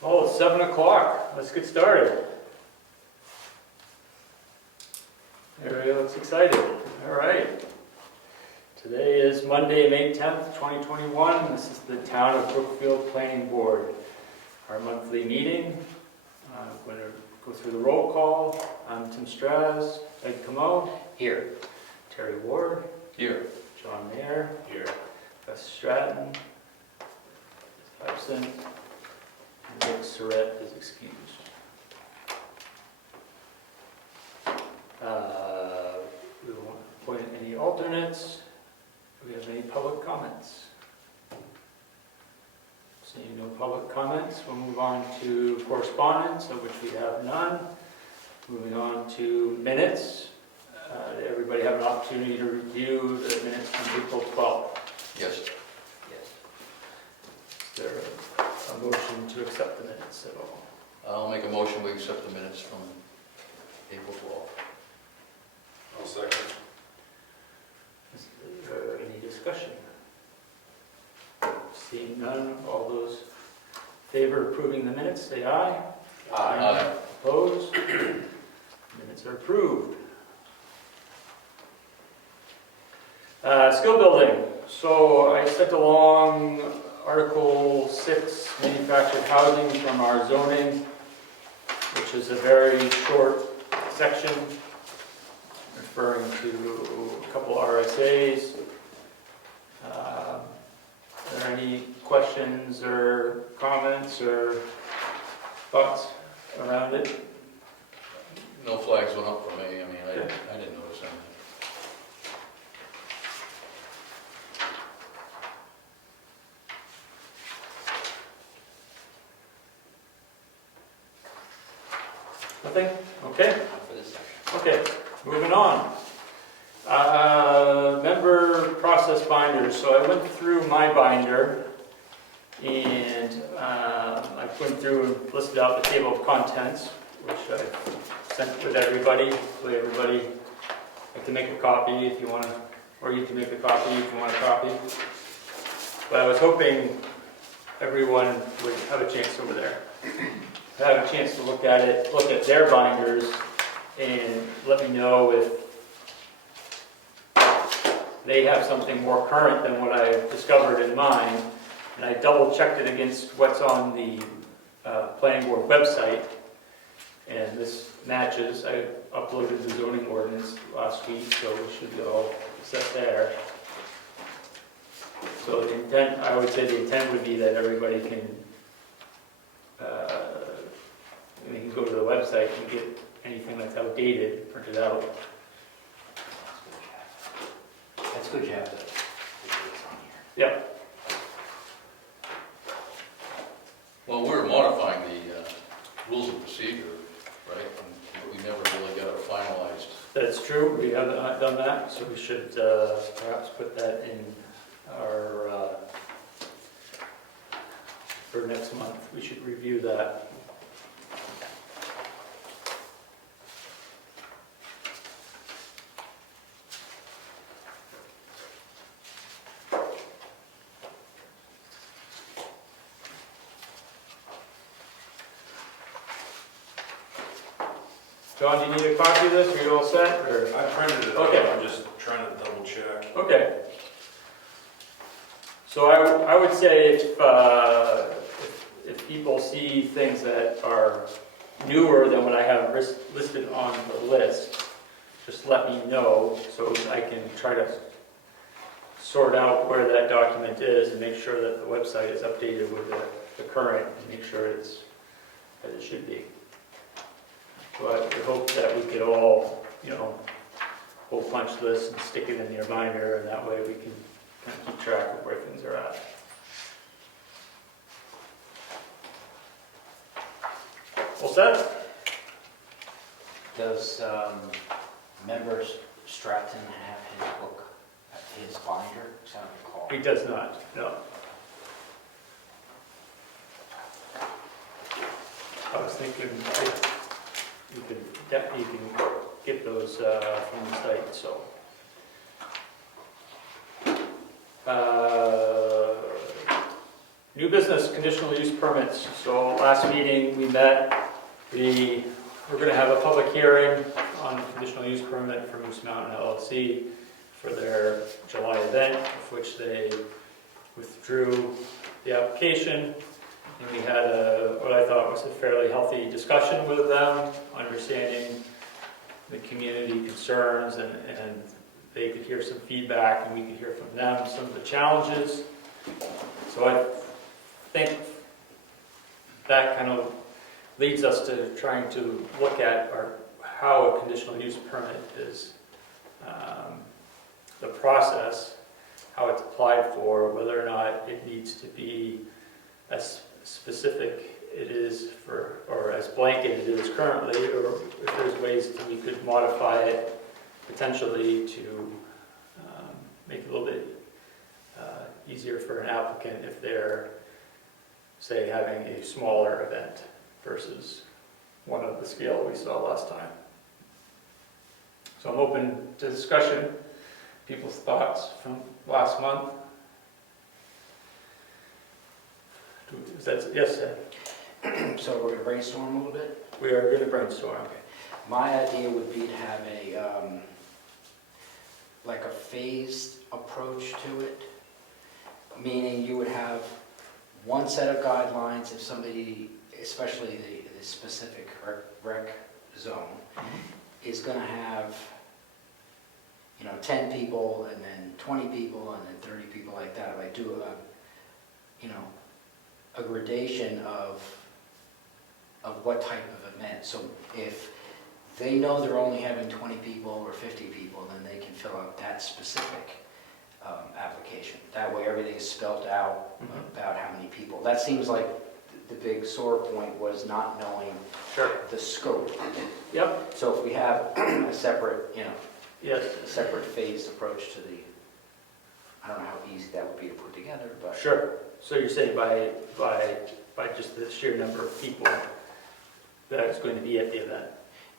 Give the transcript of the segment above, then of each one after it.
Oh, it's 7 o'clock. Let's get started. Everybody looks excited. All right. Today is Monday, May 10th, 2021. This is the Town of Brookfield Planning Board, our monthly meeting. I'm going to go through the roll call. I'm Tim Straz, Ed Comeau. Here. Terry Ward. Here. John Mayer. Here. Gus Stratton. Absent. Nick Surratt is excused. We won't appoint any alternates. Do we have any public comments? Seeing no public comments, we'll move on to correspondence, of which we have none. Moving on to minutes. Did everybody have an opportunity to review the minutes from April 12th? Yes. Yes. Is there a motion to accept the minutes at all? I'll make a motion, we accept the minutes from April 12th. I'll second. Is there any discussion? Seeing none, all those in favor of approving the minutes, say aye. Aye. Opposed? Minutes are approved. Skill building. So I sent along Article 6, manufactured housing from our zoning, which is a very short section referring to a couple RSAs. Are there any questions or comments or thoughts around it? No flags went up for me, I mean, I didn't notice anything. Nothing? Okay. For this section. Okay, moving on. Member process binders. So I went through my binder and I went through and listed out the table of contents, which I sent with everybody. Hopefully everybody, I can make a copy if you want to, or you can make a copy if you want a copy. But I was hoping everyone would have a chance over there. Have a chance to look at it, look at their binders, and let me know if they have something more current than what I discovered in mine. And I double checked it against what's on the planning board website, and this matches. I uploaded the zoning ordinance last week, so we should be all set there. So the intent, I would say the intent would be that everybody can they can go to the website and get anything that's outdated printed out. That's good you have the dates on here. Yep. Well, we're modifying the rules of procedure, right? And we never really got it finalized. That's true. We have not done that, so we should perhaps put that in our for next month. We should review that. John, do you need a copy of this? Are you all set? Or? I printed it Okay. out, I'm just trying to double check. Okay. So I would say if people see things that are newer than what I have listed on the list, just let me know so I can try to sort out where that document is and make sure that the website is updated with the current and make sure it's as it should be. So I would hope that we could all, whole punch this and stick it in your binder, and that way we can kind of keep track of where things are at. All set? Does member Stratton have his book, his binder? Because I don't recall. He does not, no. I was thinking you can get those from the site, so. New business, conditional use permits. So last meeting, we met, we're going to have a public hearing on conditional use permit for Moose Mountain LLC for their July event, of which they withdrew the application. And we had what I thought was a fairly healthy discussion with them, understanding the community concerns, and they could hear some feedback and we could hear from them some of the challenges. So I think that kind of leads us to trying to look at how a conditional use permit is, the process, how it's applied for, whether or not it needs to be as specific it is for, or as blanket it is currently, or if there's ways that we could modify it potentially to make it a little bit easier for an applicant if they're, say, having a smaller event versus one of the scale we saw last time. So I'm open to discussion, people's thoughts from last month. Is that, yes, sir? So we're going to brainstorm a little bit? We are going to brainstorm. Okay. My idea would be to have like a phased approach to it, meaning you would have one set of guidelines if somebody, especially the specific rec zone, is going to have, 10 people and then 20 people and then 30 people like that. Like do a gradation of what type of event. So if they know they're only having 20 people or 50 people, then they can fill out that specific application. That way everything is spelled out about how many people. That seems like the big sore point was not knowing the scope. Yep. So if we have a separate, Yes. a separate phased approach to the, I don't know how easy that would be to put together, but. Sure. So you're saying by just the sheer number of people that is going to be at the event?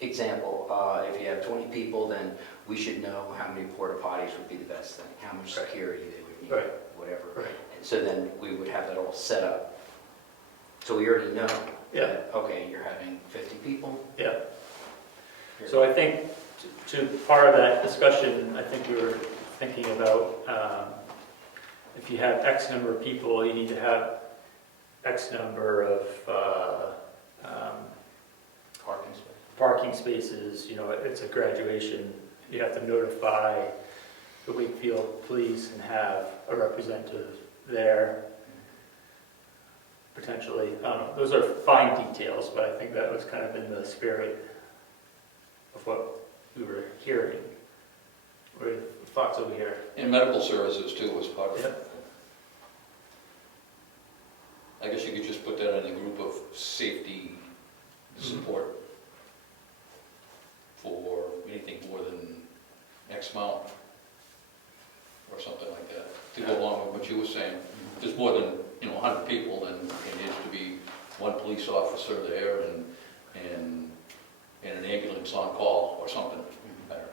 Example, if you have 20 people, then we should know how many porta potties would be the best thing, how much Right. security they would need, Right. whatever. Right. And so then we would have that all set up. So we already know Yeah. that, okay, you're having 50 people. Yeah. Here. So I think to part of that discussion, I think we were thinking about if you have X number of people, you need to have X number of Parking space. parking spaces. It's a graduation. You have to notify the Wakefield Police and have a representative there, potentially. I don't know. Those are fine details, but I think that was kind of in the spirit of what we were hearing. What are your thoughts over here? And medical services too was part of it. Yep. I guess you could just put that in a group of safety support for anything more than X amount or something like that, to go along with what you were saying. If there's more than 100 people, then there needs to be one police officer there and an ambulance on call or something. I don't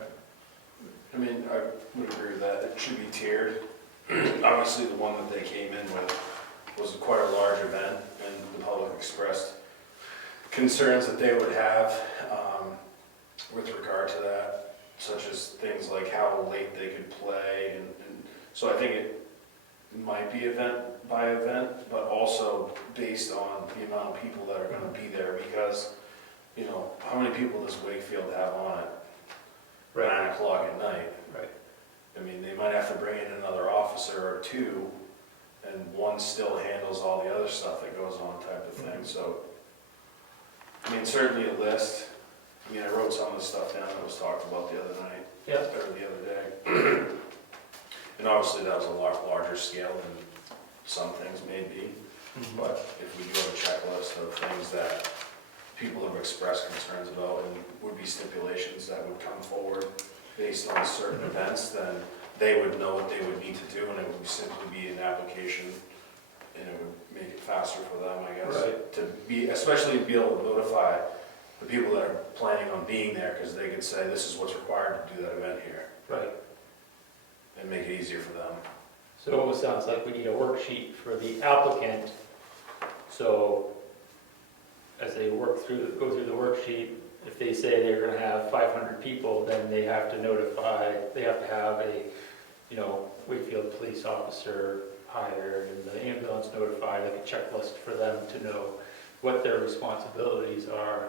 know. I mean, I would agree with that. It should be tiered. Obviously, the one that they came in with was quite a large event, and the public expressed concerns that they would have with regard to that, such as things like how late they could play. And so I think it might be event by event, but also based on the amount of people that are going to be there, because, how many people does Wakefield have on at 9 o'clock at night? Right. I mean, they might have to bring in another officer or two, and one still handles all the other stuff that goes on type of thing. So, I mean, certainly a list. I mean, I wrote some of the stuff down that was talked about the other night, Yeah. or the other day. And obviously that was a lot larger scale than some things may be. But if we do have a checklist of things that people have expressed concerns about and would be stipulations that would come forward based on certain events, then they would know what they would need to do, and it would simply be an application, and it would make it faster for them, I guess. Right. To be, especially to be able to notify the people that are planning on being there, because they could say, this is what's required to do that event here, Right. and make it easier for them. So it almost sounds like we need a worksheet for the applicant, so as they go through the worksheet, if they say they're gonna have 500 people, then they have to have a, Wakefield police officer hired, and the ambulance notified, like a checklist for them to know what their responsibilities are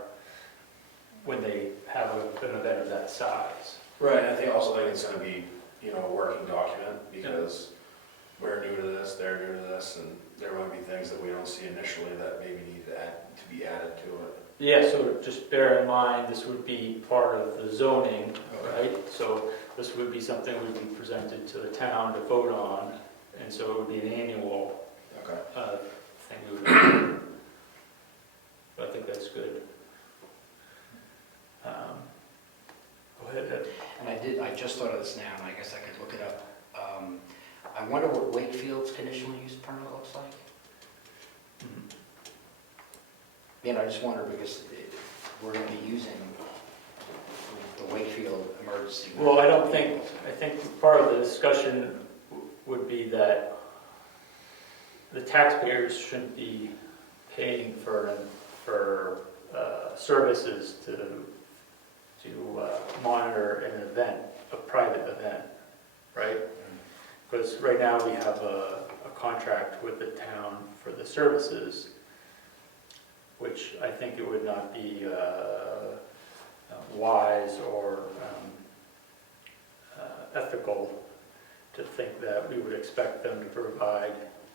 when they have an event of that size. Right, and I think it's gonna be, a working document, because we're new to this, they're new to this, and there might be things that we don't see initially that maybe need to be added to it. Yeah, so just bear in mind, this would be part of the zoning, right? So this would be something would be presented to the town to vote on, and so it would be an annual Okay. thing we would do. But I think that's good. Go ahead, Ed. And I just thought of this now, and I guess I could look it up. I wonder what Wakefield's conditional use permit looks like? I just wonder, because we're going to be using the Wakefield emergency. Well, I think part of the discussion would be that the taxpayers shouldn't be paying for services to monitor an event, a private event, right? Because right now we have a contract with the town for the services, which I think it would not be wise or ethical to think that we would expect them to provide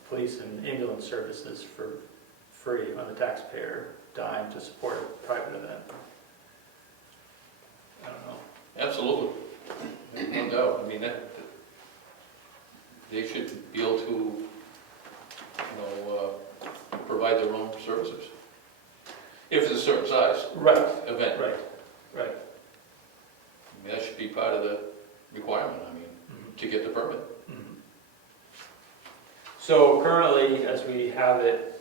police and ambulance services for free on the taxpayer dime to support a private event. I don't know. Absolutely. No doubt. I mean, they should be able to, provide their own services. If it's a certain size Right, event. right. I mean, that should be part of the requirement, to get the permit. So currently, as we have it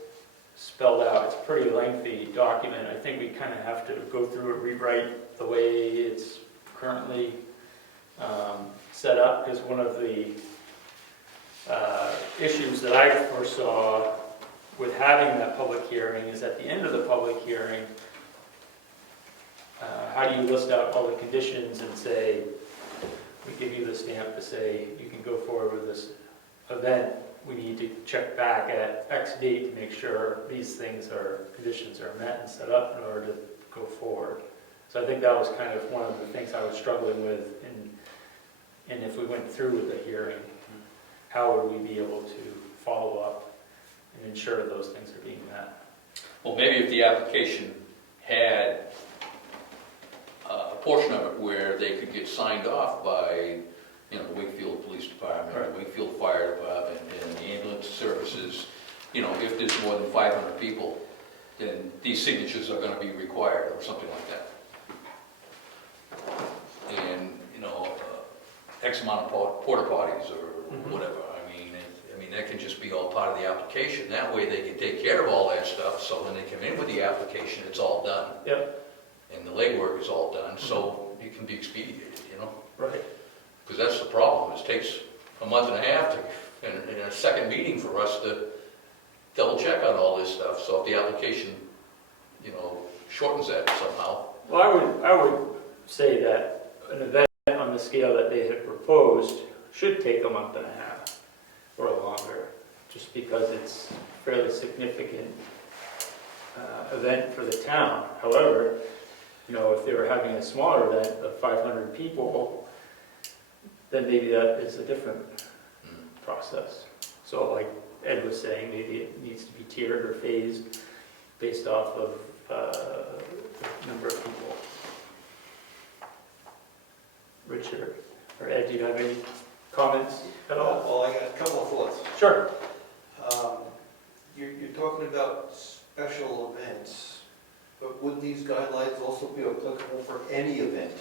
spelled out, it's a pretty lengthy document. I think we kind of have to go through it, rewrite the way it's currently set up, because one of the issues that I foresaw with having that public hearing is at the end of the public hearing, how do you list out all the conditions and say, we give you the stamp to say you can go forward with this event, we need to check back at X date to make sure these conditions are met and set up in order to go forward. So I think that was kind of one of the things I was struggling with, and if we went through with the hearing, how would we be able to follow up and ensure those things are being met? Well, maybe if the application had a portion of it where they could get signed off by, the Wakefield Police Department, Right. the Wakefield Fire Department, and the ambulance services, if there's more than 500 people, then these signatures are gonna be required, or something like that. And, X amount of porta potties, or whatever. I mean, that can just be all part of the application. That way they can take care of all that stuff, so when they come in with the application, it's all done. Yep. And the legwork is all done, so it can be expedited, Right. Because that's the problem, it takes a month and a half and a second meeting for us to double check on all this stuff. So if the application, shortens that somehow. Well, I would say that an event on the scale that they had proposed should take a month and a half or longer, just because it's a fairly significant event for the town. However, if they were having a smaller event of 500 people, then maybe that is a different process. So like Ed was saying, maybe it needs to be tiered or phased based off of the number of people. Richard, or Ed, do you have any comments at all? Well, I got a couple of thoughts. Sure. You're talking about special events, but would these guidelines also be applicable for any event?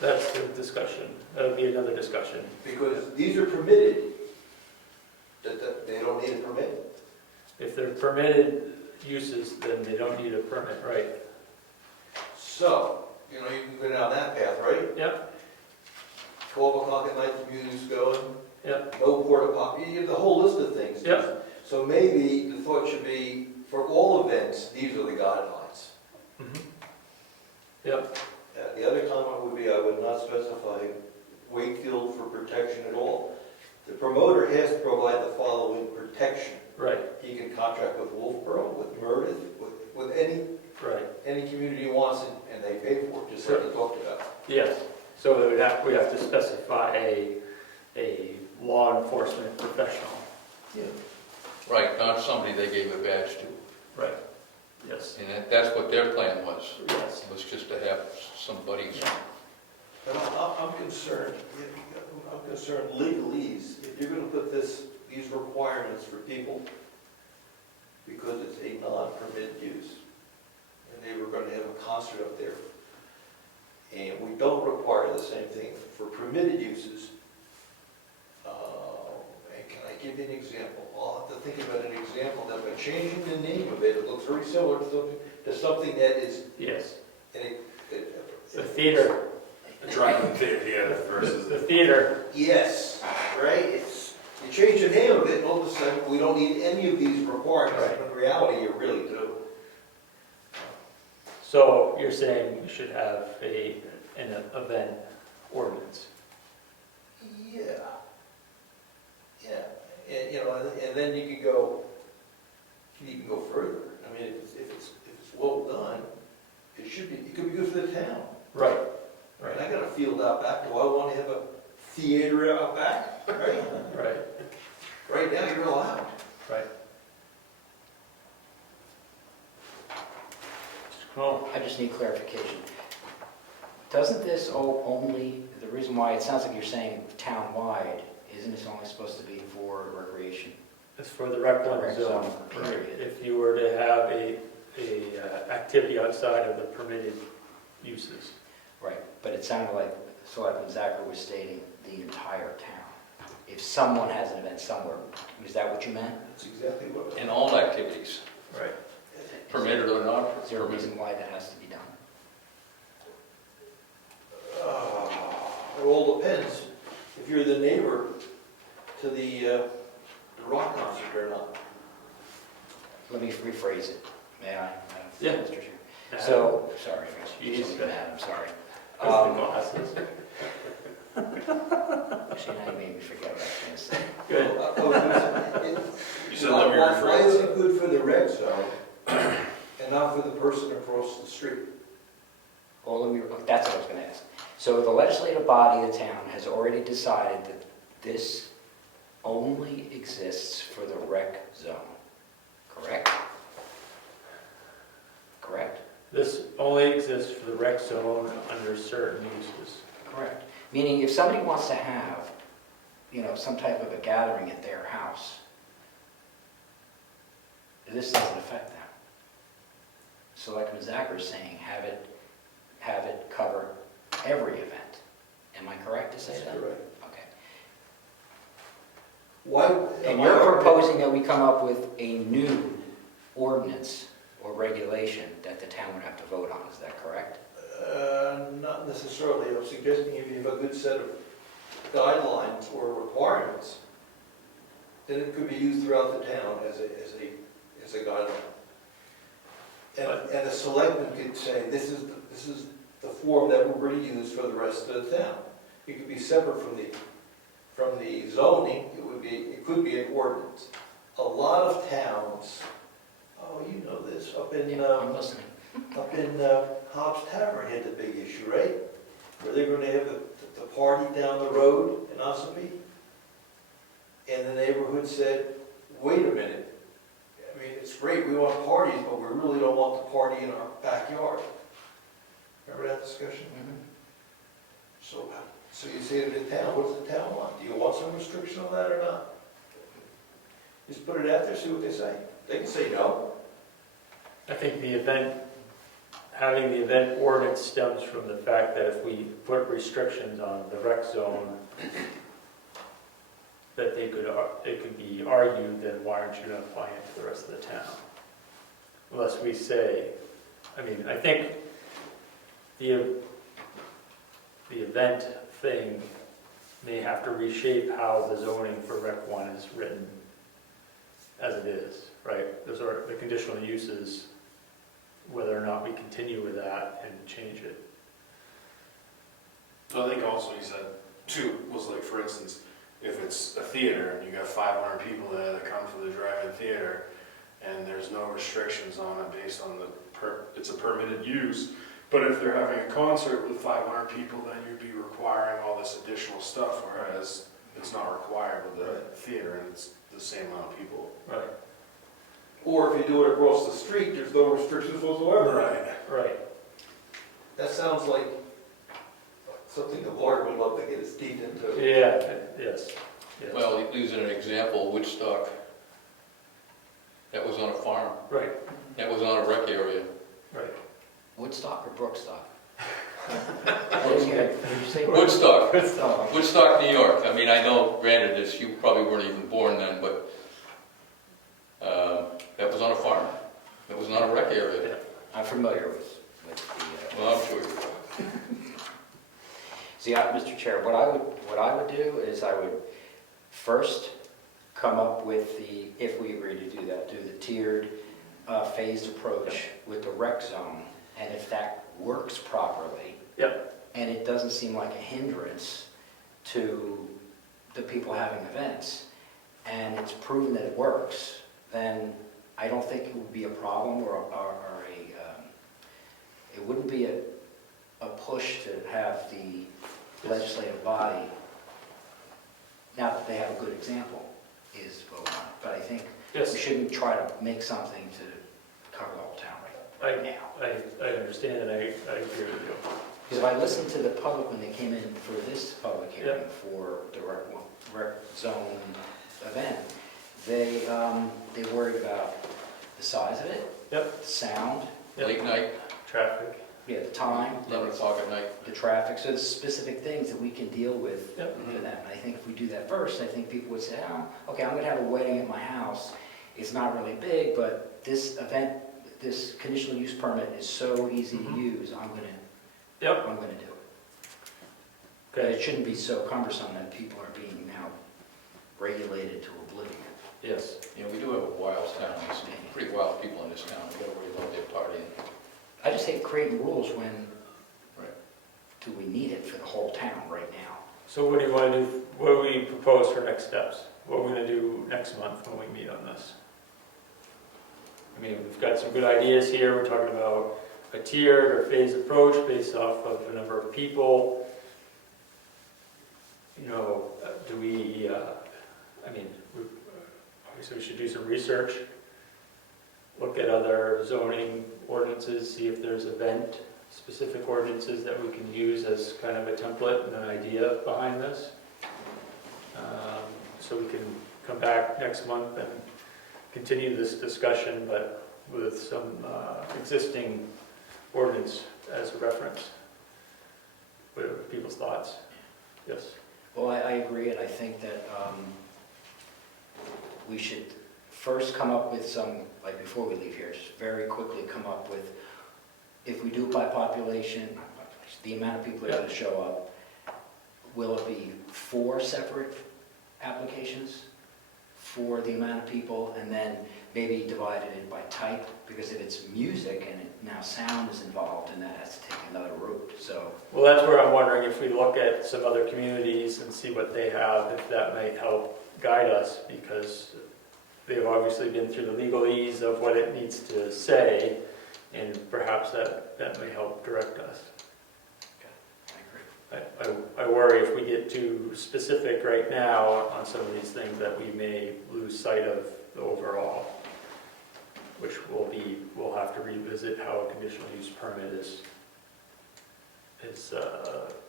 That's the discussion. That would be another discussion. Because these are permitted, that they don't need a permit. If they're permitted uses, then they don't need a permit, right? So, you can go down that path, right? Yep. 12 o'clock at night, the music's going, Yep. No porta potty, you have the whole list of things. Yep. So maybe the thought should be, for all events, these are the guidelines. Mhm. Yep, The other comment would be, I would not specify Wakefield for protection at all. The promoter has to provide the following protection. right, He can contract with Wolfboro, with Meredith, with right, any community he wants, and they pay for it, just like you talked about. yes. So we have to specify a law enforcement professional. Yeah. Right, not somebody they gave a badge to. Right, yes, And that's what their plan was, yes. was just to have somebody. But I'm concerned legalese, if you're gonna put these requirements for people, because it's a non-permitted use, and they were gonna have a concert up there, and we don't require the same thing for permitted uses. And can I give you an example? I'll have to think about an example that by changing the name of it, it looks very similar to something that is, Yes, and the theater, Drive-in theater versus the theater, yes, right? You change the name of it, and all of a sudden, we don't need any of these requirements, Right. but in reality, you really do. so you're saying we should have an event ordinance? Yeah. Yeah, and, and then you can go, further. I mean, if it's well done, it could be good for the town. Right, Right, I got a field out back, do I want to have a theater out back? Right? right, Right now, you're allowed. right. Oh, I just need clarification. Doesn't this only, the reason why it sounds like you're saying town-wide, isn't this only supposed to be for recreation? it's for the rec one Rec zone. zone, period. If you were to have a activity outside of the permitted uses. Right, but it sounded like Selectman Zacher was stating the entire town. If someone has an event somewhere, is that what you meant? That's exactly what. In all activities, Right. permitted or not Is there a permitted. reason why that has to be done? It all depends if you're the neighbor to the rock concert or not. Let me rephrase it, may I? Yeah. Mr. Chair? So, sorry, Jeez. I'm mad, I'm sorry. That's the glasses. Actually, now you made me forget what I was going to say. Good. You said let me rephrase Why is that. it good for the red zone and not for the person across the street? Well, that's what I was going to ask. So the legislative body of the town has already decided that this only exists for the rec zone, correct? Correct? This only exists for the rec zone under certain uses. Correct. Meaning if somebody wants to have, some type of a gathering at their house, this doesn't affect them. Selectman Zacher is saying have it cover every event. Am I correct to say that? Correct. Okay. Why? And you're proposing that we come up with a new ordinance or regulation that the town would have to vote on, is that correct? Not necessarily. I'm suggesting if you have a good set of guidelines or requirements, then it could be used throughout the town as a guideline. And the selectmen could say, this is the form that we're going to use for the rest of the town. It could be separate from the zoning. It could be an ordinance. A lot of towns, you know this, up in I'm listening. Hobbs Tavern had the big issue, right? Where they're going to have the party down the road in Ossipee. And the neighborhood said, wait a minute. I mean, it's great, we want parties, but we really don't want the party in our backyard. Remember that discussion? So you say to the town, what does the town want? Do you want some restriction on that or not? Just put it out there, see what they say. They can say no. I think having the event ordinance stems from the fact that if we put restrictions on the rec zone, that it could be argued, then why aren't you going to apply it to the rest of the town? Unless we say, I think the event thing may have to reshape how the zoning for Rec 1 is written as it is, right? Those are the conditional uses, whether or not we continue with that and change it. I think also he said, too, was like, for instance, if it's a theater and you got 500 people there that come for the drive-in theater, and there's no restrictions on it based on it's a permitted use, but if they're having a concert with 500 people, then you'd be requiring all this additional stuff, whereas it's not required with the theater, and it's the same amount of people. Right. Or if you do it across the street, there's no restrictions whatsoever. Right. That sounds like something the board would love to get its teeth into. Yeah, yes. Well, using an example, Woodstock, that was on a farm, Right, that was on a rec area. right. Woodstock or Brookstock? Did you say Woodstock, Oh, Woodstock, New York. I mean, I know, granted, you probably weren't even born then, but that was on a farm. It was not a rec area. I'm familiar with the. Well, I'm sure you are. See, Mr. Chair, what I would do is I would first come up with if we agree to do that, do the tiered phased approach with the rec zone, and if that works properly, and it doesn't seem like a hindrance to the people having events, and it's proven that it works, then I don't think it would be a problem or it wouldn't be a push to have the legislative body, now that they have a good example, is vote on it. But I think we shouldn't try to make something to cover the whole town right now. I understand, and I agree with you. Because if I listened to the public when they came in for this public hearing for the rec zone event, they worried about the size of it, the sound, Late night, Traffic. the time, 11 o'clock at night. the traffic, so there's specific things that we can deal with Yep. for them. And I think if we do that first, I think people would say, oh, okay, I'm gonna have a wedding at my house. It's not really big, but this event, this conditional use permit is so easy to use, I'm gonna do it. But it shouldn't be so cumbersome that people are being now regulated to oblivion. Yes. You know, we do have a wild town, there's some pretty wild people in this town, we gotta worry about their partying. I just hate creating rules when Right. do we need it for the whole town right now? So what do you want to do, what do we propose for next steps? What are we going to do next month when we meet on this? I mean, we've got some good ideas here. We're talking about a tiered or phased approach based off of a number of people. You know, do we, obviously we should do some research, look at other zoning ordinances, see if there's event-specific ordinances that we can use as kind of a template and an idea behind this. So we can come back next month and continue this discussion, but with some existing ordinance as a reference. What are people's thoughts? Yes? Well, I agree, and I think that we should first come up with some, like before we leave here, just very quickly come up with, if we do by population, the amount of people that are going to show up, will it be 4 separate applications for the amount of people, and then maybe divided it by type? Because if it's music and now sound is involved, and that has to take another route, so. Well, that's where I'm wondering if we look at some other communities and see what they have, if that might help guide us, because they've obviously been through the legalese of what it needs to say, and perhaps that may help direct us. I agree. I worry if we get too specific right now on some of these things that we may lose sight of the overall, which we'll have to revisit how a conditional use permit is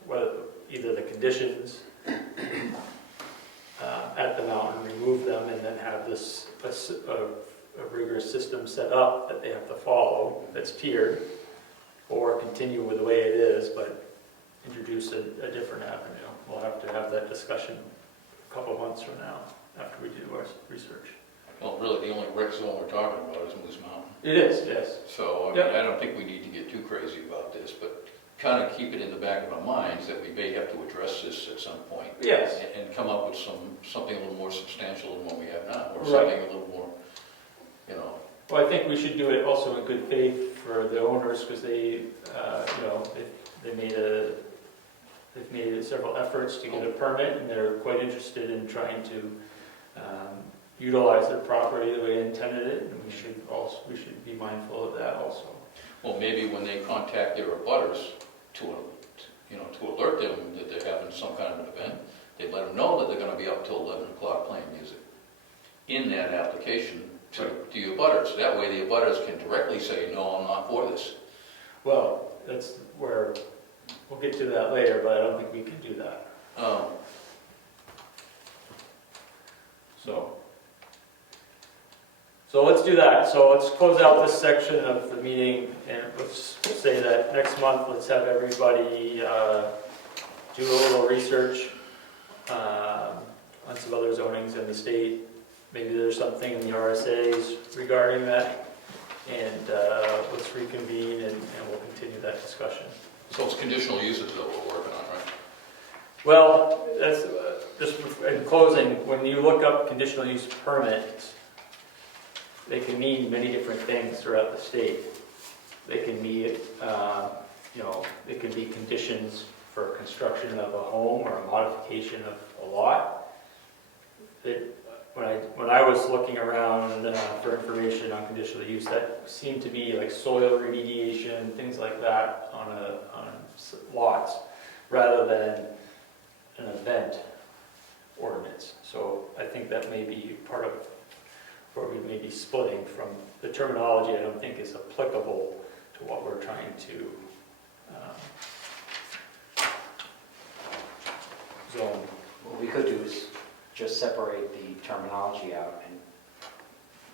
whether either the conditions at the mountain, remove them, and then have this a rigorous system set up that they have to follow that's tiered, or continue with the way it is, but introduce a different avenue. We'll have to have that discussion a couple months from now, after we do our research. Well, really, the only rec zone we're talking about is Moose Mountain. It is, yes. So, I mean, I don't think we need to get too crazy about this, but kind of keep it in the back of our minds that we may have to address this at some point. Yes. And come up with something a little more substantial than what we have now, or Right. something a little more, you know. Well, I think we should do it also in good faith for the owners, because they, they've made several efforts to get a permit, and they're quite interested in trying to utilize their property the way they intended it, and we should be mindful of that also. Well, maybe when they contact their abutters to alert them that they're having some kind of an event, they let them know that they're gonna be up till 11 o'clock playing music in that application to the abutters. That way the abutters can directly say, no, I'm not for this. Well, that's where, we'll get to that later, but I don't think we can do that. So let's do that. So let's close out this section of the meeting, and let's say that next month, let's have everybody do a little research on some other zonings in the state. Maybe there's something in the RSAs regarding that, and let's reconvene and we'll continue that discussion. So it's conditional uses that we're working on, right? Well, that's, just in closing, when you look up conditional use permits, they can mean many different things throughout the state. They can be, it can be conditions for construction of a home or a modification of a lot. When I was looking around for information on conditional use, that seemed to be like soil remediation, things like that on lots, rather than an event ordinance. So I think that may be part of where we may be splitting from the terminology. I don't think is applicable to what we're trying to zone. What we could do is just separate the terminology out, and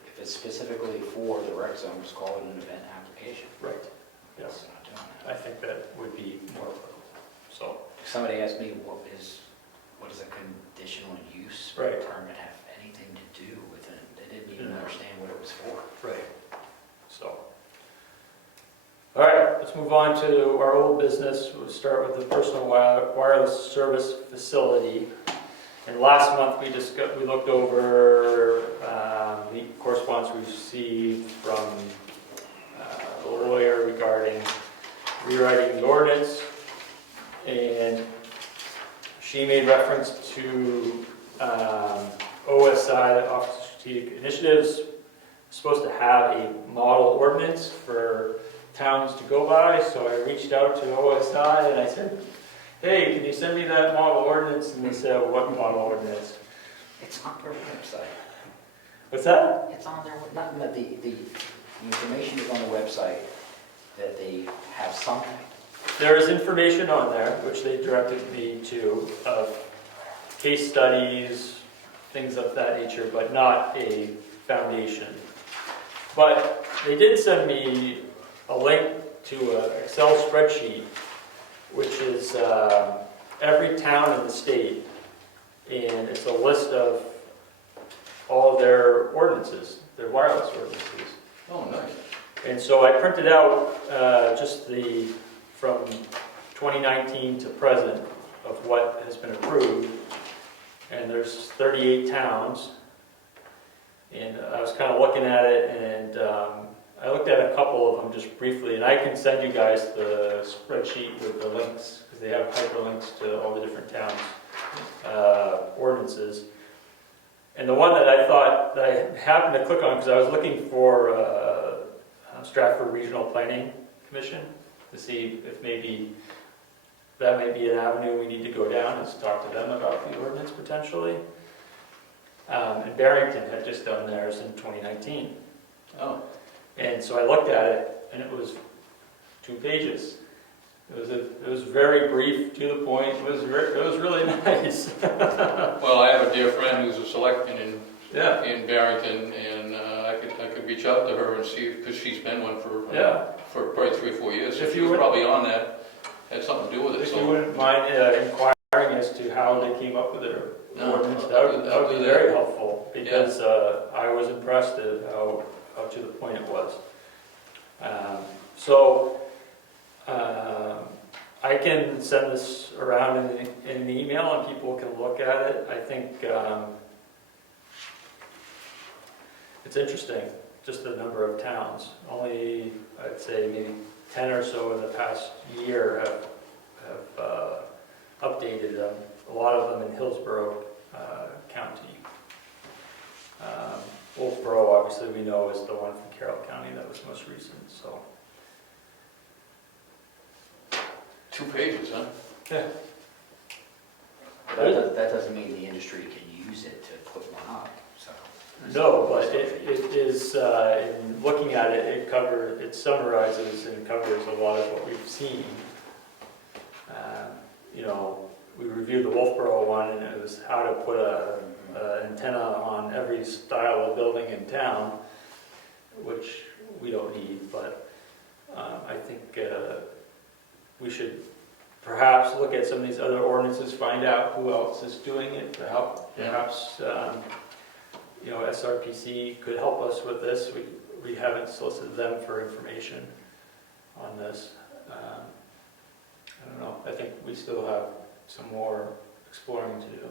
if it's specifically for the rec zone, just call it an event application. Right. Yes. We're not doing I think that would be more applicable. So. that. Somebody asked me, what does a conditional use Right. permit have anything to do with it? They didn't even understand what it was for. Right. So. All right, let's move on to our old business. We'll start with the personal wireless service facility. And last month we looked over the correspondence we received from the lawyer regarding rewriting the ordinance, and she made reference to OSI, the Office of Strategic Initiatives, supposed to have a model ordinance for towns to go by. So I reached out to OSI and I said, hey, can you send me that model ordinance? And they said, what model ordinance? It's on their website. What's that? It's on their, the information is on the website, that they have something. There is information on there, which they directed me to, of case studies, things of that nature, but not a foundation. But they did send me a link to an Excel spreadsheet, which is every town in the state, and it's a list of all of their ordinances, their wireless ordinances. Oh, nice. And so I printed out just from 2019 to present of what has been approved, and there's 38 towns, and I was kind of looking at it, and I looked at a couple of them just briefly, and I can send you guys the spreadsheet with the links, because they have hyperlinks to all the different towns' ordinances. And the one that I thought that I happened to click on, because I was looking for Stratford Regional Planning Commission to see if maybe that may be an avenue we need to go down, is talk to them about the ordinance potentially. And Barrington had just done theirs in 2019. Oh, And so I looked at it, and it was 2 pages. It was very brief, to the point. It was really nice. well, I have a dear friend who's a selectman in Yeah. Barrington, and I could reach out to her and see, because she's been one for probably 3 or 4 years. So If she you was would- probably on that, had something to do with it. If So you wouldn't mind inquiring as to how they came up with their No, ordinance, I'll that do would be that. very helpful, because I was impressed at how to the point it was. I can send this around in an email and people can look at it. I think it's interesting, just the number of towns. Only, I'd say, maybe 10 or so in the past year have updated them. A lot of them in Hillsborough County. Wolfboro, obviously, we know is the one from Carroll County that was most recent, so. 2 pages, huh? Yeah. That doesn't mean the industry can use it to put one up, so. No, but it is, in looking at it, it summarizes and covers a lot of what we've seen. You know, we reviewed the Wolfboro one, and it was how to put an antenna on every style of building in town, which we don't need, but I think we should perhaps look at some of these other ordinances, find out who else is doing it, perhaps you know, SRPC could help us with this. We haven't solicited them for information on this. I don't know, I think we still have some more exploring to do.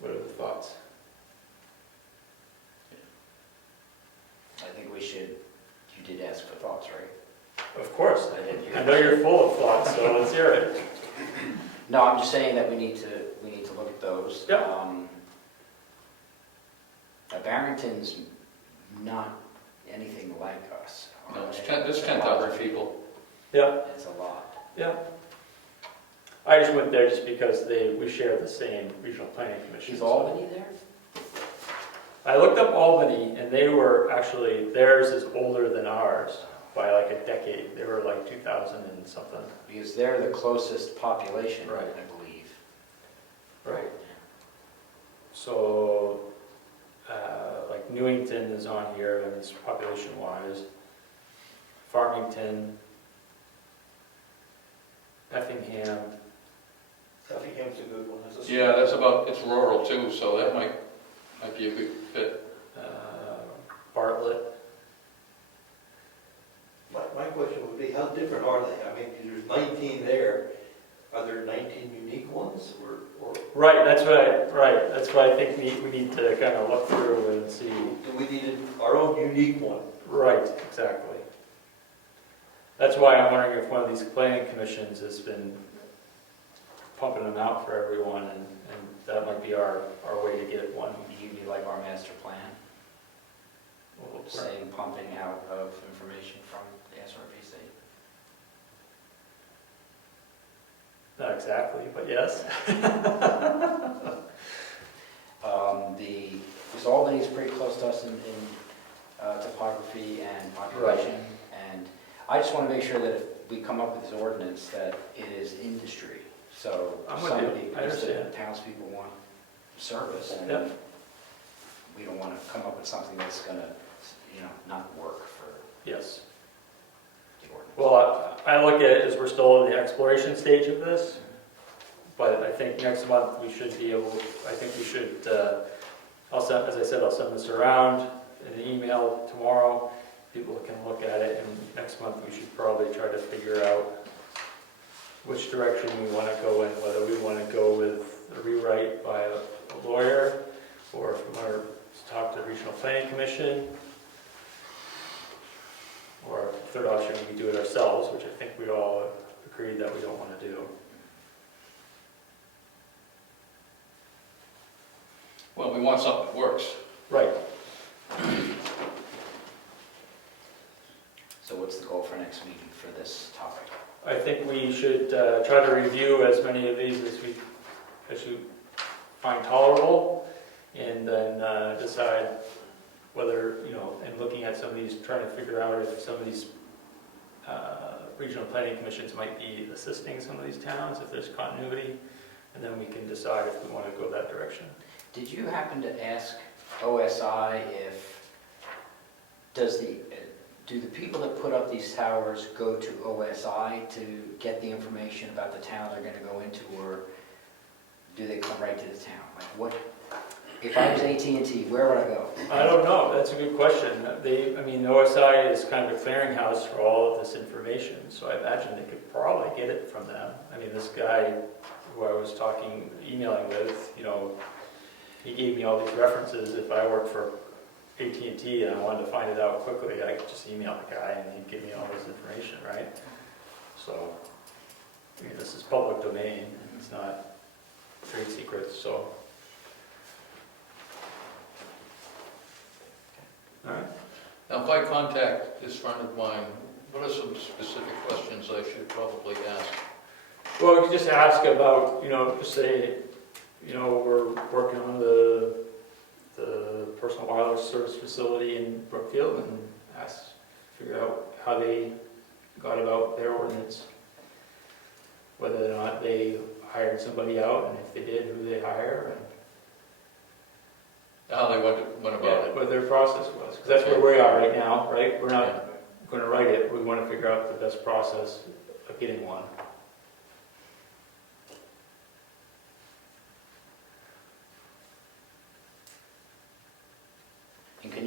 What are the thoughts? I think we should, you did ask for thoughts, right? Of course, I didn't hear I know you're full of thoughts, so let's hear it. No, I'm just saying that we need to look at those. Yep. Barrington's not anything like us. No, there's 10,000 people. Yeah, It's a lot. yeah. I just went there just because we share the same regional planning commission. Is Albany there? I looked up Albany, and they were actually, theirs is older than ours by like a decade. They were like 2000 and something. Because they're the closest population, Right. I believe. Right. So, like Newington is on here, and it's population-wise. Farmington, Effingham. Effingham's a good one. It's a Yeah, it's rural too, so that might be a good fit. Bartlett. My question would be, how different are they? I mean, there's 19 there. Are there 19 unique ones, or Right, that's what I think we need to kind of look through and see. do we need our own unique one? Right, exactly. That's why I'm wondering if one of these planning commissions has been pumping them out for everyone, and that might be our way to get one. Do you be like our master plan, saying pumping out of information from the SRPC? Not exactly, but yes. Because Albany is pretty close to us in topography and population, and I just want to make sure that if we come up with this ordinance, that it is industry. So I'm with you. somebody, I understand. townspeople want service, and Yep. we don't want to come up with something that's going to, not work for Yes. the ordinance. Well, I look at it as we're still in the exploration stage of this, but I think next month we should be able, as I said, I'll send this around in an email tomorrow. People can look at it, and next month we should probably try to figure out which direction we want to go in, whether we want to go with a rewrite by a lawyer, or if we want to talk to the Regional Planning Commission, or third option, we do it ourselves, which I think we all agreed that we don't want to do. Well, we want something that works. Right. So what's the goal for next meeting for this topic? I think we should try to review as many of these as we find tolerable, and then decide whether, and looking at some of these, trying to figure out if some of these regional planning commissions might be assisting some of these towns, if there's continuity, and then we can decide if we want to go that direction. Did you happen to ask OSI do the people that put up these towers go to OSI to get the information about the town they're going to go into, or do they come right to the town? Like if I was AT&T, where would I go? I don't know, that's a good question. I mean, the OSI is kind of a clearinghouse for all of this information, so I imagine they could probably get it from them. I mean, this guy who I was emailing with, he gave me all these references. If I worked for AT&T and I wanted to find it out quickly, I could just email the guy and he'd give me all this information, right? So, I mean, this is public domain, it's not trade secrets, so. All right. Now, if I contact this friend of mine, what are some specific questions I should probably ask? Well, you just ask about, just say, we're working on the personal wireless service facility in Brookfield, and figure out how they got about their ordinance. Whether or not they hired somebody out, and if they did, who they hire, and How they went about it? what their process was. Because that's where we are right now, right? We're not going to write it, we want to figure out the best process of getting one. And can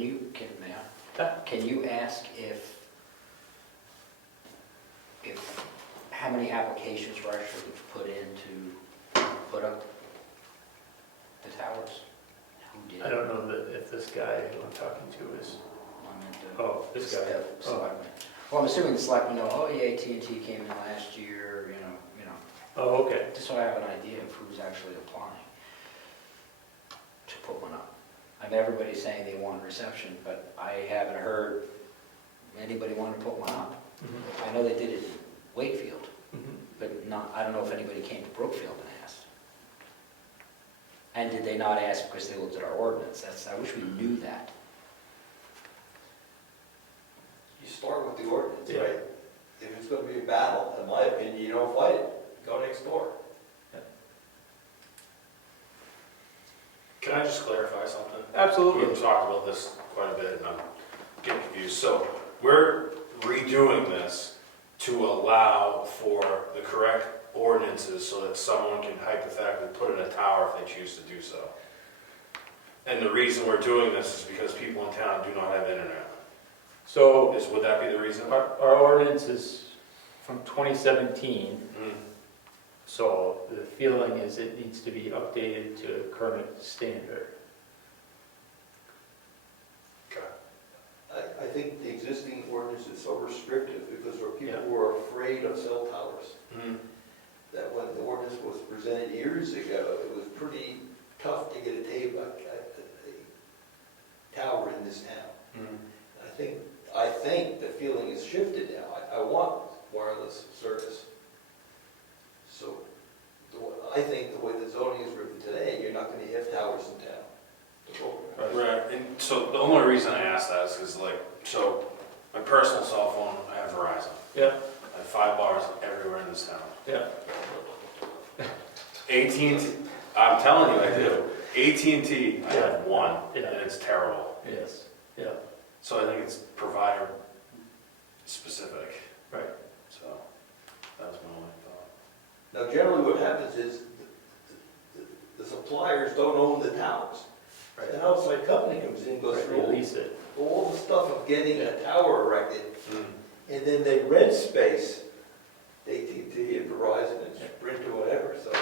you ask if how many applications were actually put in to put up the towers? Who did? I don't know if this guy who I'm talking to is, I meant, oh, this guy. the selectmen. Well, I'm assuming the selectmen know, oh yeah, AT&T came in last year, you know. Oh, okay. Just so I have an idea of who's actually applying to put one up. I mean, everybody's saying they want reception, but I haven't heard anybody want to put one up. Mhm. I know they did it in Wakefield, Mhm. but I don't know if anybody came to Brookfield and asked. And did they not ask because they looked at our ordinance? I wish we knew that. You start with the ordinance, Yeah. right? If it's gonna be a battle, in my opinion, you don't fight it, go next door. Can I just clarify something? Absolutely. We've talked about this quite a bit, and I'm getting confused. So we're redoing this to allow for the correct ordinances so that someone can hypothetically put in a tower if they choose to do so. And the reason we're doing this is because people in town do not have internet. So Would that be the reason? our ordinance is from 2017, Mm. so the feeling is it needs to be updated to current standard. Okay. I think the existing ordinance is so restrictive because there are people Yeah. who are afraid of cell towers. Mm. That when the ordinance was presented years ago, it was pretty tough to get a tower in this town. Mm. I think the feeling has shifted now. I want wireless service. So I think the way the zoning is written today, you're not going to have towers in town. Right, and so the only reason I ask that is because so my personal cell phone, I have Verizon. Yeah, I have 5 bars everywhere in this town. yeah. AT&T, I'm telling you, I do. AT&T, I have one, Yeah. and it's terrible. Yes, yeah, So I think it's provider specific. right. So that was my only thought. Now, generally what happens is the suppliers don't own the towers. Right. An outside company comes in, goes Right, through they lease it. all the stuff of getting a tower erected, Mm. and then they rent space, AT&T and Verizon and Sprint or whatever, so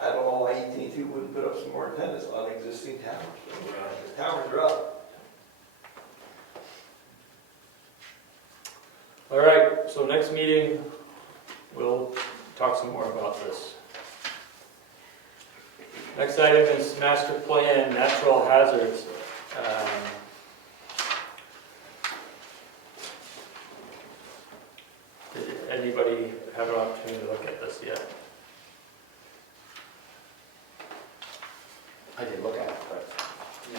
I don't know why AT&T wouldn't put up some more antennas on existing towers. The towers are up. All right, so next meeting, we'll talk some more about this. Next item is master plan, natural hazards. Did anybody have an opportunity to look at this yet? I did look at it, but Yeah,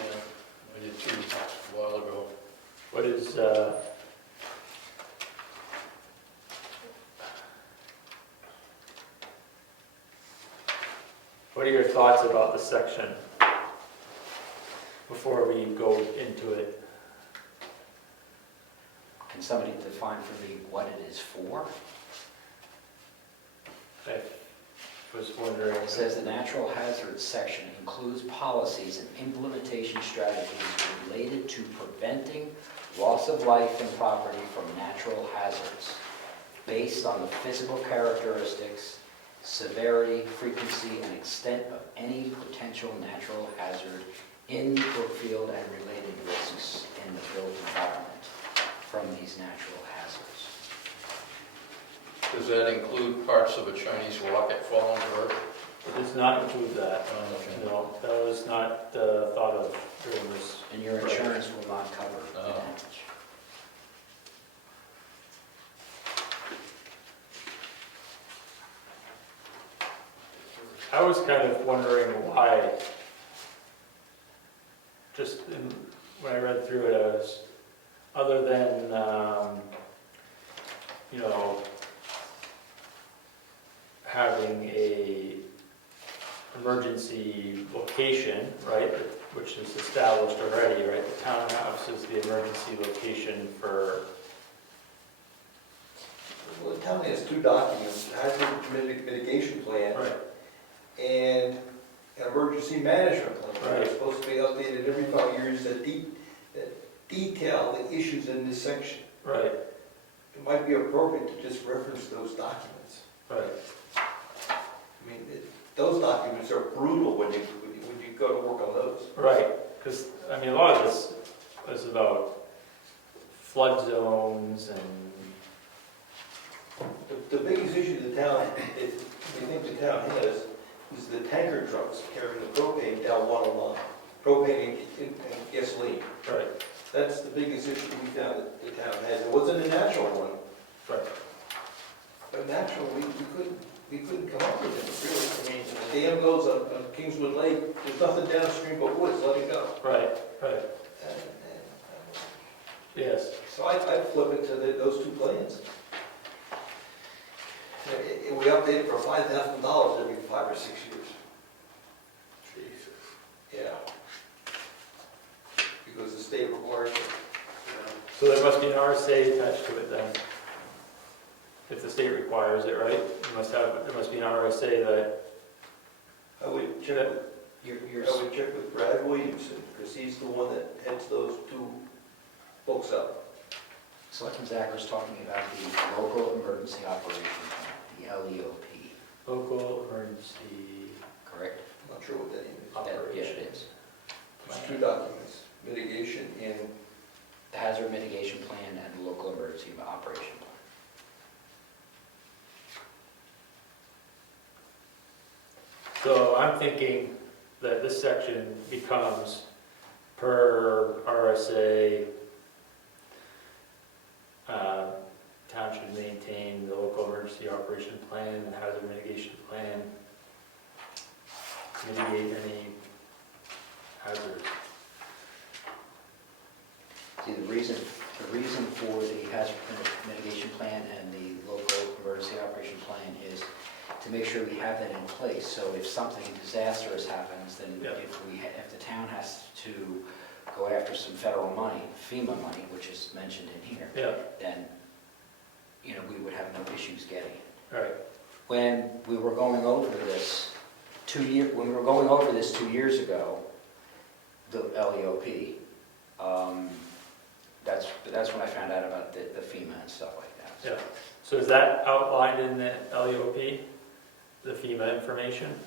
I did too, a while ago. What is, what are your thoughts about the section before we go into it? can somebody define for me what it is for? If was wondering. It says the natural hazards section includes policies and implementation strategies related to preventing loss of life and property from natural hazards based on the physical characteristics, severity, frequency, and extent of any potential natural hazard in Brookfield and related risks in the built environment from these natural hazards. Does that include parts of a Chinese rocket falling to Earth? It does not include that. Okay. No, that was not thought of during this. And your insurance will not cover the Oh. damage. I was kind of wondering why, just when I read through it, I was, other than, you know, having a emergency location, right, which is established already, right? The townhouse is the emergency location for, Well, the town has two documents, hazard mitigation plan right, and an emergency management plan. They're Right. supposed to be updated every 5 years that detail the issues in this section. right, It might be appropriate to just reference those documents. right. I mean, those documents are brutal when you go to work on those. Right, because, I mean, a lot of this is about flood zones and, The biggest issue the town, we think the town has, is the tanker trucks carrying the propane down 109. Propane and gasoline. right, That's the biggest issue we found that the town has. It wasn't a natural one, right, but natural, we couldn't come up with it, really. I mean, if the dam goes on Kingswood Lake, there's nothing downstream but woods, let it go. right, right, And yes, so I'd flip it to those two plans. We update it for $5,000 every 5 or 6 years. Yeah. Because the state requires it. so there must be an RSA attached to it then. If the state requires it, right? There must be an RSA that, I would check with, Your I would check with Brad Williamson, because he's the one that heads those two books up. Selectman Zacker's talking about the local emergency operation plan, the LEOP, local emergency correct? I'm not sure what that is. Yeah, operation. it is. There's two documents, mitigation and, The hazard mitigation plan and the local emergency operation plan. So I'm thinking that this section becomes per RSA, town should maintain the local emergency operation plan, the hazard mitigation plan, mitigate any hazards. See, the reason for the hazard mitigation plan and the local emergency operation plan is to make sure we have that in place, so if something disastrous happens, then Yeah. if the town has to go after some federal money, FEMA money, which is mentioned in here, Yeah, then, we would have no issues getting it. right, When we were going over this 2 years ago, the LEOP, that's when I found out about the FEMA and stuff like that. yeah. So is that outlined in the LEOP, the FEMA information?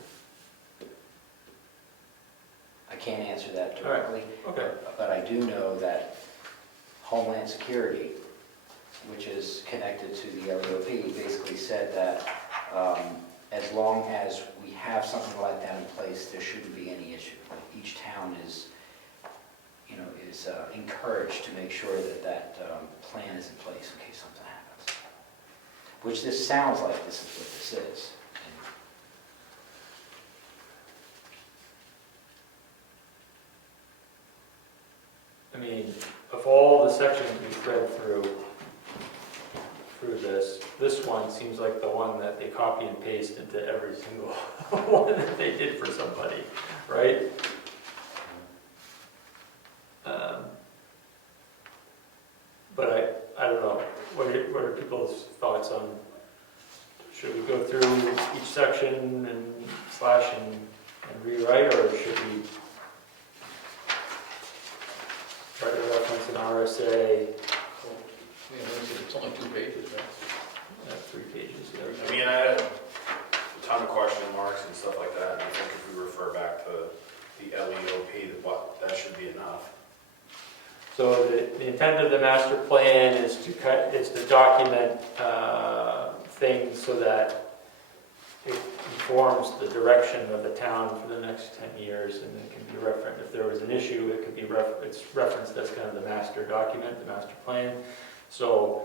I can't answer that All right. directly, Okay, but I do know that Homeland Security, which is connected to the LEOP, basically said that as long as we have something like that in place, there shouldn't be any issue. Like each town is encouraged to make sure that plan is in place in case something happens. Which this sounds like this is what this is. I mean, of all the sections we've read through this one seems like the one that they copy and paste into every single one that they did for somebody, right? But I don't know, what are people's thoughts on, should we go through each section and slash and rewrite, or should we try to reference an RSA? It's only 2 pages, right? 3 pages. I mean, I had a ton of question marks and stuff like that, and I think if we refer back to the LEOP, that should be enough. So the intent of the master plan is to document things so that it informs the direction of the town for the next 10 years, and it can be referenced. If there was an issue, it could be it's referenced as kind of the master document, the master plan. So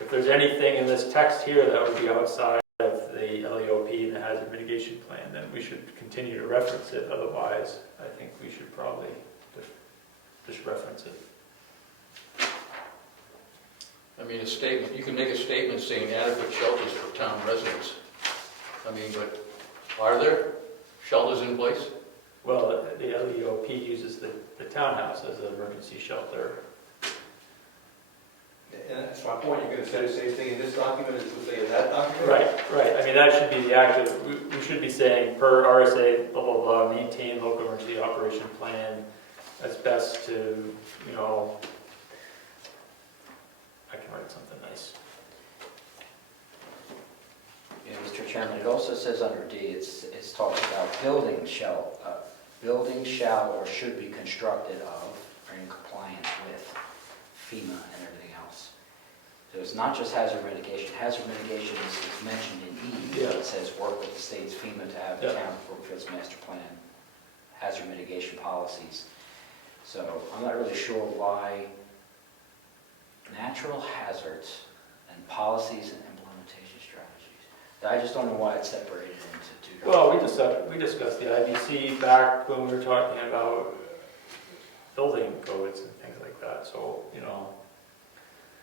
if there's anything in this text here that would be outside of the LEOP and the hazard mitigation plan, then we should continue to reference it. Otherwise, I think we should probably just reference it. I mean, a statement, you can make a statement saying adequate shelters for town residents. I mean, but are there shelters in place? Well, the LEOP uses the townhouse as an emergency shelter. And that's my point, you're gonna say the same thing in this document as you say in that document? Right. I mean, that should be the active, we should be saying per RSA, blah, blah, blah, maintain local emergency operation plan. That's best to, I can write something nice. Yeah, Mr. Chairman, it also says under D, it's talking about building shall or should be constructed of or in compliance with FEMA and everything else. So it's not just hazard mitigation. Hazard mitigation is mentioned in E. Yeah. It says work with the state's FEMA to have the town of Brookfield's master plan, hazard mitigation policies. So I'm not really sure why natural hazards and policies and implementation strategies. I just don't know why it's separated into 2. Well, we discussed the IBC back when we were talking about building codes and things like that, so,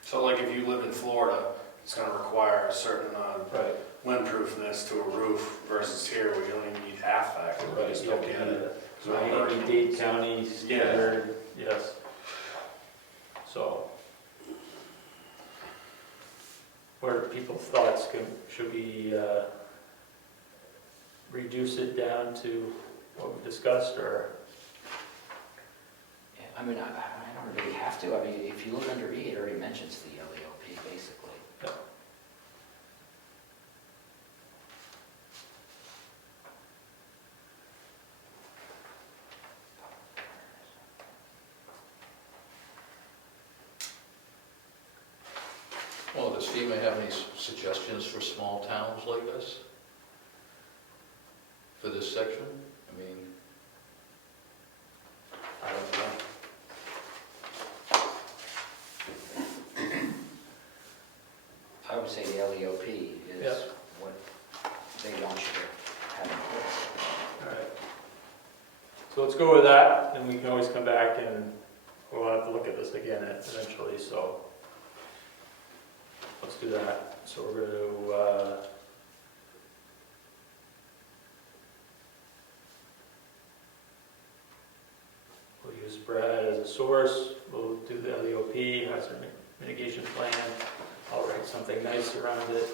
So like if you live in Florida, it's gonna require a certain Right. windproofness to a roof versus here, where you only need half that, because we just You don't have to get be it. the Miami-Dade County standard, yes. So, what are people's thoughts? Should we reduce it down to what we discussed, or? Yeah, I mean, I don't really have to. I mean, if you look under E, it already mentions the LEOP, basically. Yeah. Well, does FEMA have any suggestions for small towns like this? For this section? I mean, I don't know. I would say the LEOP is Yeah. what they want you to have in place. All right. So let's go with that, and we can always come back and we'll have to look at this again eventually, so let's do that. So we're going to, we'll use Brad as a source, we'll do the LEOP, hazard mitigation plan, I'll write something nice around it,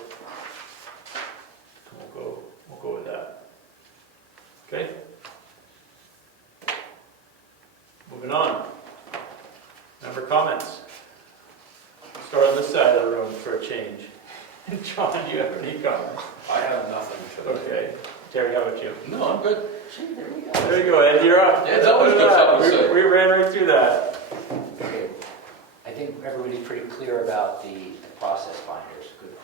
and we'll go with that. Okay? Moving on. Member comments? Start on this side of the room for a change. John, do you have any comments? I have nothing today. Okay. Terry, how about you? no, I'm good. Gee, there you go. There you go, Ed, you're up. Ed's always got something to say. We ran right through that. Okay. I think everybody's pretty clear about the process binders. Good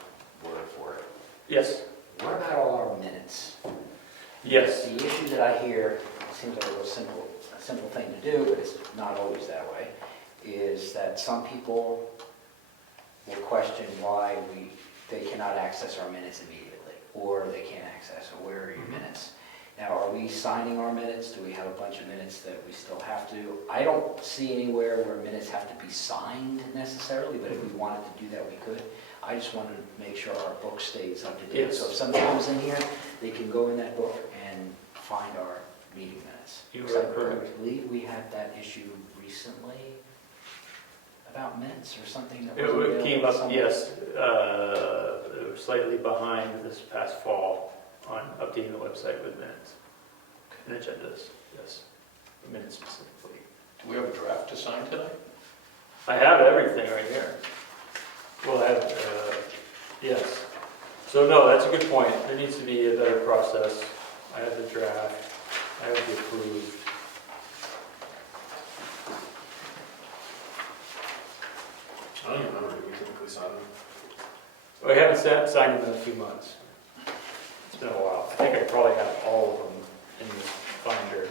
word for it. Yes. What about all our minutes? Yes. The issue that I hear, it seems like a simple thing to do, but it's not always that way, is that some people will question why they cannot access our minutes immediately, or they can't access, or where are your minutes? Now, are we signing our minutes? Do we have a bunch of minutes that we still have to? I don't see anywhere where minutes have to be signed necessarily, but if we wanted to do that, we could. I just wanted to make sure our book stays up to date. Yes. So if somebody comes in here, they can go in that book and find our meeting minutes. You Because are correct. I believe we had that issue recently. I about minutes or something that was It came up, somewhere? yes, slightly behind this past fall on updating the website with minutes and agendas, yes, minutes specifically. Do we have a draft to sign tonight? I have everything right here. We'll have, yes. So no, that's a good point. There needs to be a better process. I have the draft, I have the approved. I don't even remember, do we typically sign them? Well, I haven't signed them in a few months. It's been a while. I think I probably have all of them in the binder.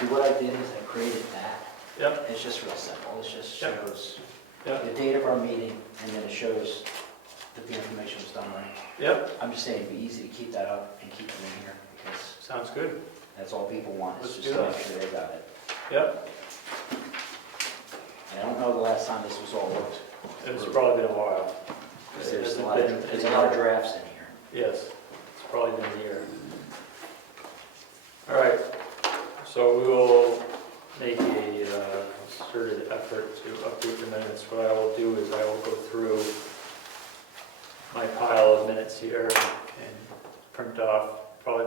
See, what I did is I created that. Yep, It's just real simple. It just Yep. shows yep, the date of our meeting, and then it shows that the information was done right. yep, I'm just saying it'd be easy to keep that up and keep it in here, because sounds good. that's all people want, is Let's just do to make that. sure they got it. Yep, And I don't know the last time this was all looked, it's probably been a while. because there's It's a lot of, been- there's a lot of drafts in here. Yes, it's probably been a year. All right, so we will make a concerted effort to update the minutes. What I will do is I will go through my pile of minutes here and print off probably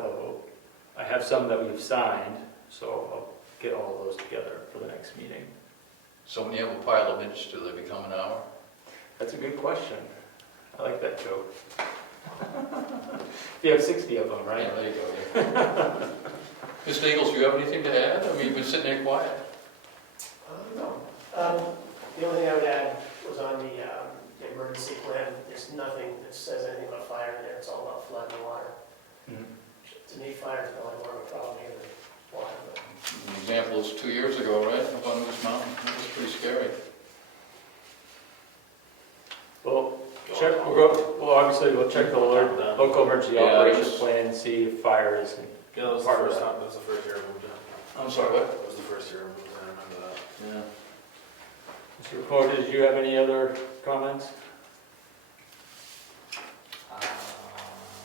I have some that we've signed, so I'll get all of those together for the next meeting. So when you have a pile of minutes, do they become an hour? That's a good question. I like that joke. You have 60 of them, right? Yeah, there you go, yeah. Mr. Eagles, do you have anything to add? I mean, you've been sitting there quiet. No. The only thing I would add was on the emergency plan, there's nothing that says anything about fire in there, it's all about flood and water. Mhm. To me, fire is probably more of a problem here than water, but An example is 2 years ago, right, up on Moose Mountain. It was pretty scary. Well, obviously we'll check the local emergency Yeah, operations just- plan and see if fire is in. Yeah, that was the Part of first that. time, that was the first year I moved in. I'm sorry, what? That was the first year I moved in, I remember that. Yeah. Mr. Reporter, did you have any other comments?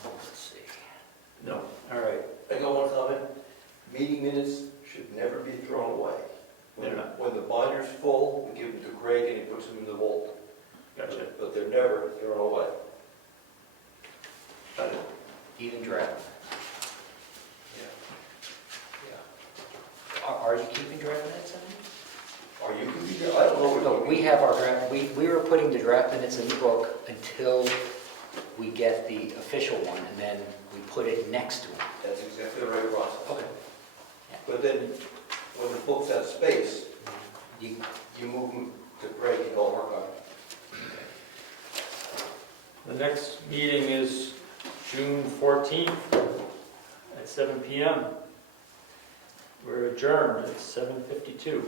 Let's see. No. All right. I got one comment. Meeting minutes should never be thrown away. They're not. When the binder's full, we give them to Greg and he puts them in the vault. Gotcha. But they're never thrown away. Got it. Even draft. Yeah. Are you keeping draft minutes in? Or you can be, I don't know what. No, we have our draft, we were putting the draft minutes in the book until we get the official one, and then we put it next to it. That's exactly the right process. Okay. But then, when the book's out of space, You, you move them to Greg and he'll work on it. The next meeting is June 14th at 7 p.m. We're adjourned at 7:52.